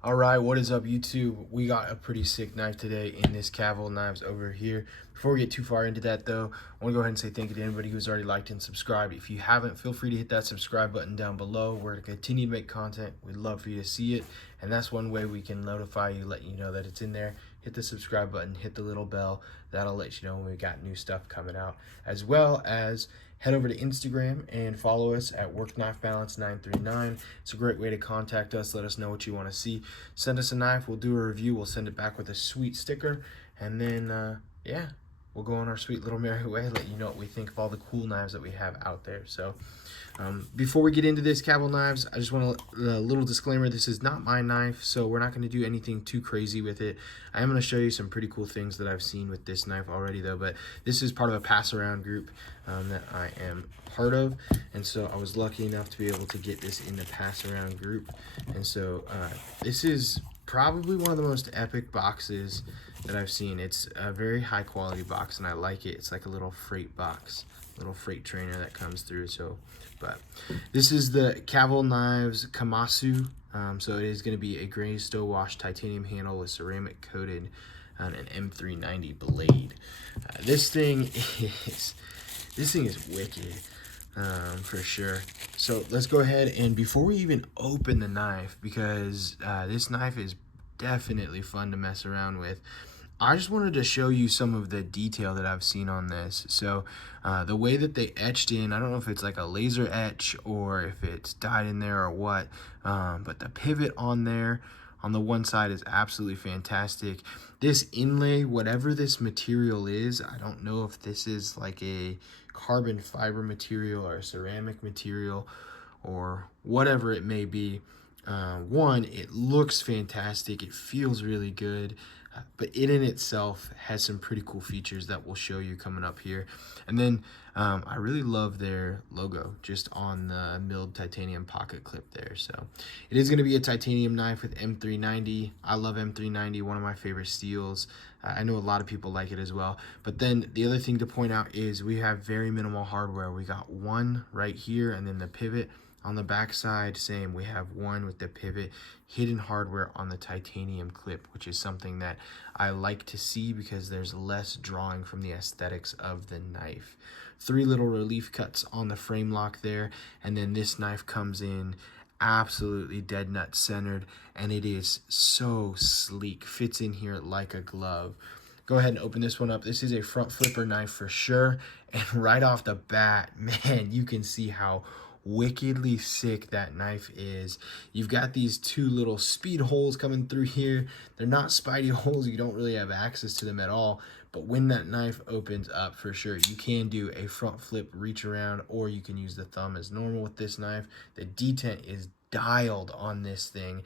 All right, what is up, YouTube? We got a pretty sick knife today in this Cavill knives over here. Before we get too far into that, though, I want to go ahead and say thank you to anybody who's already liked and subscribed. If you haven't, feel free to hit that subscribe button down below. We're going to continue to make content. We'd love for you to see it, and that's one way we can notify you, let you know that it's in there. Hit the subscribe button, hit the little bell. That'll let you know when we got new stuff coming out, as well as head over to Instagram and follow us at WorkKnifeBalance939. It's a great way to contact us. Let us know what you want to see. Send us a knife. We'll do a review. We'll send it back with a sweet sticker. And then, yeah, we'll go on our sweet little merry way, let you know what we think of all the cool knives that we have out there. So before we get into this Cavill knives, I just want a little disclaimer. This is not my knife, so we're not going to do anything too crazy with it. I am going to show you some pretty cool things that I've seen with this knife already, though. But this is part of a pass around group that I am part of, and so I was lucky enough to be able to get this in the pass around group. And so this is probably one of the most epic boxes that I've seen. It's a very high quality box, and I like it. It's like a little freight box, little freight trainer that comes through. So, but this is the Cavill Knives Kamasu. So it is going to be a gray stow wash titanium handle with ceramic coated on an M390 blade. This thing is wicked. For sure. So let's go ahead, and before we even open the knife, because this knife is definitely fun to mess around with, I just wanted to show you some of the detail that I've seen on this. So the way that they etched in, I don't know if it's like a laser etch or if it's dyed in there or what, but the pivot on there on the one side is absolutely fantastic. This inlay, whatever this material is, I don't know if this is like a carbon fiber material or a ceramic material or whatever it may be. One, it looks fantastic. It feels really good. But it in itself has some pretty cool features that we'll show you coming up here. And then I really love their logo just on the milled titanium pocket clip there. So it is going to be a titanium knife with M390. I love M390, one of my favorite steels. I know a lot of people like it as well. But then the other thing to point out is we have very minimal hardware. We got one right here, and then the pivot. On the back side, same, we have one with the pivot, hidden hardware on the titanium clip, which is something that I like to see because there's less drawing from the aesthetics of the knife. 3 little relief cuts on the frame lock there, and then this knife comes in absolutely dead nut centered, and it is so sleek, fits in here like a glove. Go ahead and open this one up. This is a front flipper knife for sure, and right off the bat, man, you can see how wickedly sick that knife is. You've got these 2 little speed holes coming through here. They're not spidey holes. You don't really have access to them at all. But when that knife opens up, for sure, you can do a front flip reach around, or you can use the thumb as normal with this knife. The detent is dialed on this thing.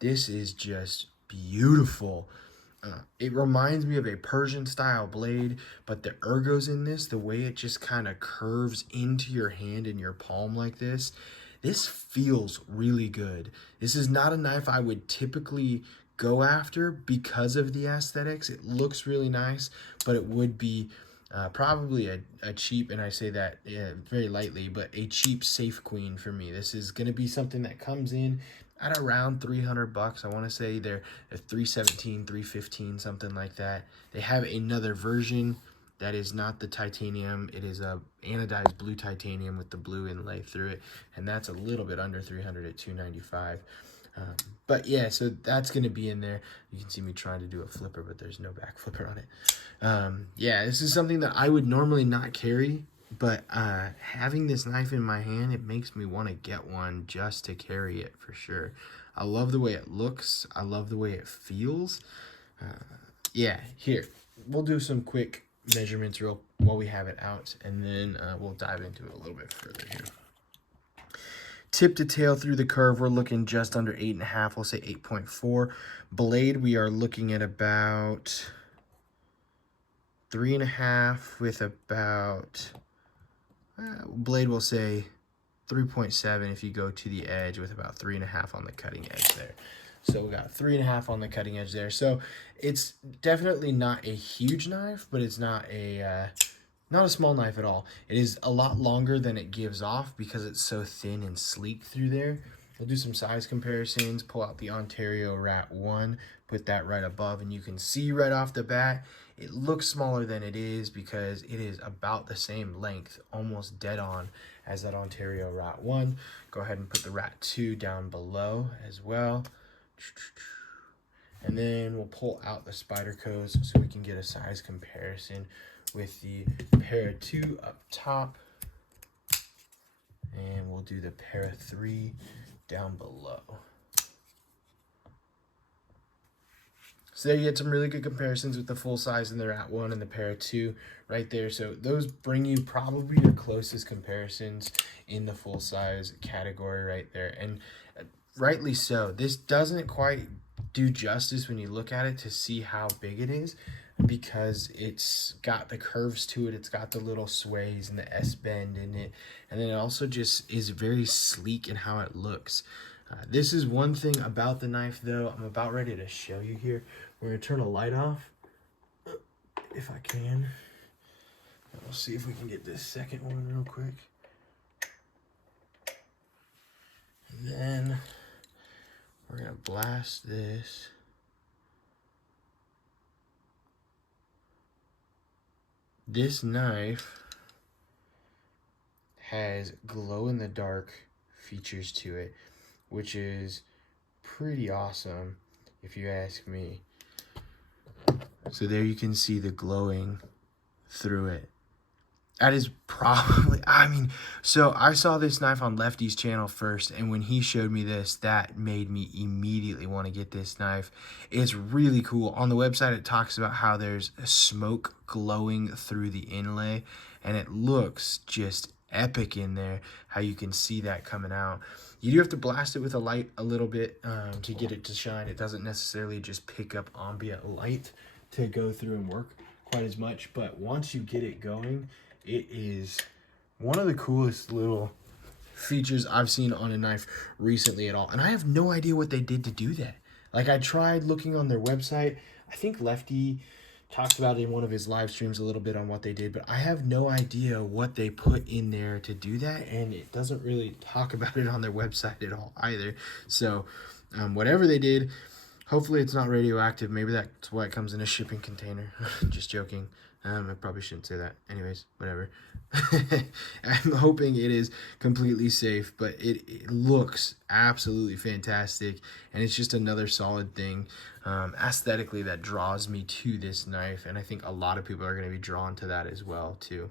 This is just beautiful. It reminds me of a Persian style blade, but the ergos in this, the way it just kind of curves into your hand and your palm like this feels really good. This is not a knife I would typically go after because of the aesthetics. It looks really nice, but it would be probably a cheap, and I say that very lightly, but a cheap safe queen for me. This is going to be something that comes in at around 300 bucks. I want to say they're a 317, 315, something like that. They have another version that is not the titanium. It is a anodized blue titanium with the blue inlay through it, and that's a little bit under 300 at 295. But yeah, so that's going to be in there. You can see me trying to do a flipper, but there's no back flipper on it. Yeah, this is something that I would normally not carry, but having this knife in my hand, it makes me want to get one just to carry it for sure. I love the way it looks. I love the way it feels. Yeah, here, we'll do some quick measurements while we have it out, and then we'll dive into it a little bit further here. Tip to tail through the curve, we're looking just under 8.5. We'll say 8.4. Blade, we are looking at about 3.5 with about, blade will say 3.7 if you go to the edge, with about 3.5 on the cutting edge there. So we got 3.5 on the cutting edge there. So it's definitely not a huge knife, but it's not a small knife at all. It is a lot longer than it gives off because it's so thin and sleek through there. we'll do some size comparisons, pull out the Ontario Rat 1, put that right above, and you can see right off the bat, it looks smaller than it is because it is about the same length, almost dead on, as that Ontario Rat 1. Go ahead and put the Rat 2 down below as well. And then we'll pull out the Spydercos so we can get a size comparison with the Para 2 up top. And we'll do the Para 3 down below. So there you get some really good comparisons with the full size and the Rat 1 and the Para 2 right there. So those bring you probably your closest comparisons in the full size category right there. And rightly so. This doesn't quite do justice when you look at it to see how big it is, because it's got the curves to it, it's got the little sways and the S-bend in it, and then it also just is very sleek in how it looks. This is one thing about the knife, though. I'm about ready to show you here. We're going to turn a light off, if I can. We'll see if we can get this second one real quick. And then we're going to blast this. This knife has glow-in-the-dark features to it, which is pretty awesome if you ask me. So there you can see the glowing through it. That is probably, I mean, so I saw this knife on Lefty's channel first, and when he showed me this, that made me immediately want to get this knife. It's really cool. On the website, it talks about how there's smoke glowing through the inlay, and it looks just epic in there, how you can see that coming out. You do have to blast it with a light a little bit to get it to shine. It doesn't necessarily just pick up ambient light to go through and work quite as much, but once you get it going, it is one of the coolest little features I've seen on a knife recently at all. And I have no idea what they did to do that. Like, I tried looking on their website. I think Lefty talked about it in one of his live streams a little bit on what they did, but I have no idea what they put in there to do that, and it doesn't really talk about it on their website at all either. So whatever they did, hopefully it's not radioactive. Maybe that's why it comes in a shipping container. Just joking. I probably shouldn't say that. Anyways, whatever. I'm hoping it is completely safe, but it looks absolutely fantastic, and it's just another solid thing aesthetically that draws me to this knife, and I think a lot of people are going to be drawn to that as well too.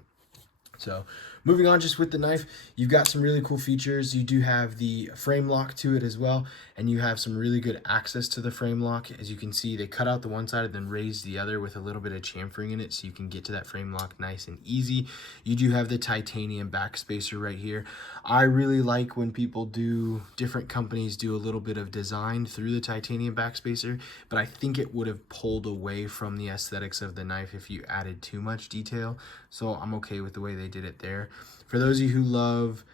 So moving on just with the knife, you've got some really cool features. You do have the frame lock to it as well, and you have some really good access to the frame lock. As you can see, they cut out the one side and then raised the other with a little bit of chamfering in it, so you can get to that frame lock nice and easy. You do have the titanium backspacer right here. I really like when people do, different companies do a little bit of design through the titanium backspacer, but I think it would have pulled away from the aesthetics of the knife if you added too much detail. So I'm okay with the way they did it there. For those of you who love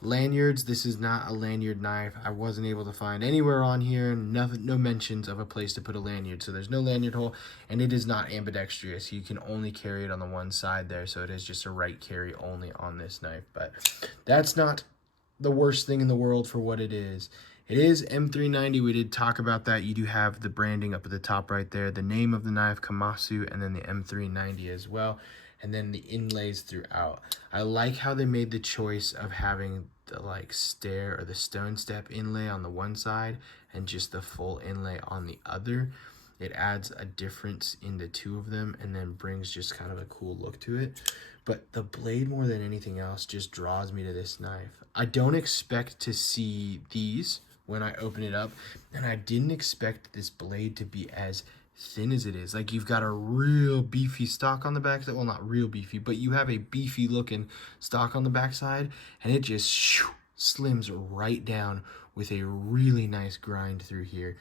lanyards, this is not a lanyard knife. I wasn't able to find anywhere on here, no mentions of a place to put a lanyard. So there's no lanyard hole, and it is not ambidextrous. You can only carry it on the one side there, so it is just a right carry only on this knife. But that's not the worst thing in the world for what it is. It is M390. We did talk about that. You do have the branding up at the top right there, the name of the knife, Kamasu, and then the M390 as well, and then the inlays throughout. I like how they made the choice of having the like stair or the stone step inlay on the one side and just the full inlay on the other. It adds a difference in the two of them and then brings just kind of a cool look to it. But the blade, more than anything else, just draws me to this knife. I don't expect to see these when I open it up, and I didn't expect this blade to be as thin as it is. Like, you've got a real beefy stock on the back side. Well, not real beefy, but you have a beefy looking stock on the back side, and it just slims right down with a really nice grind through here.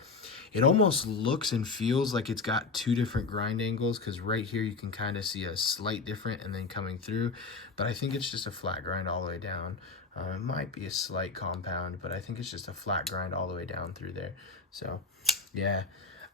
It almost looks and feels like it's got two different grind angles, because right here you can kind of see a slight different and then coming through, but I think it's just a flat grind all the way down. It might be a slight compound, but I think it's just a flat grind all the way down through there. So yeah,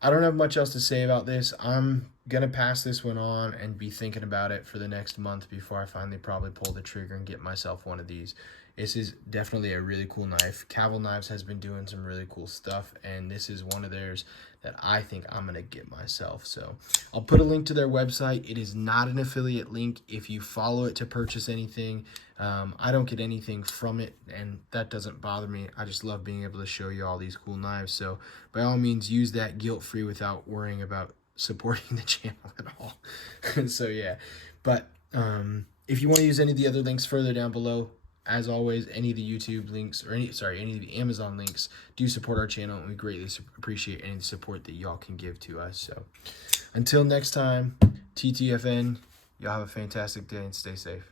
I don't have much else to say about this. I'm going to pass this one on and be thinking about it for the next month before I finally probably pull the trigger and get myself one of these. this is definitely a really cool knife. Cavil Knives has been doing some really cool stuff, and this is one of theirs that I think I'm going to get myself. So I'll put a link to their website. It is not an affiliate link. If you follow it to purchase anything, I don't get anything from it, and that doesn't bother me. I just love being able to show you all these cool knives. So by all means, use that guilt-free without worrying about supporting the channel at all. So yeah, but if you want to use any of the other links further down below, as always, any of the YouTube links or any of the Amazon links do support our channel, and we greatly appreciate any support that y'all can give to us. So until next time, TTFN, y'all have a fantastic day and stay safe.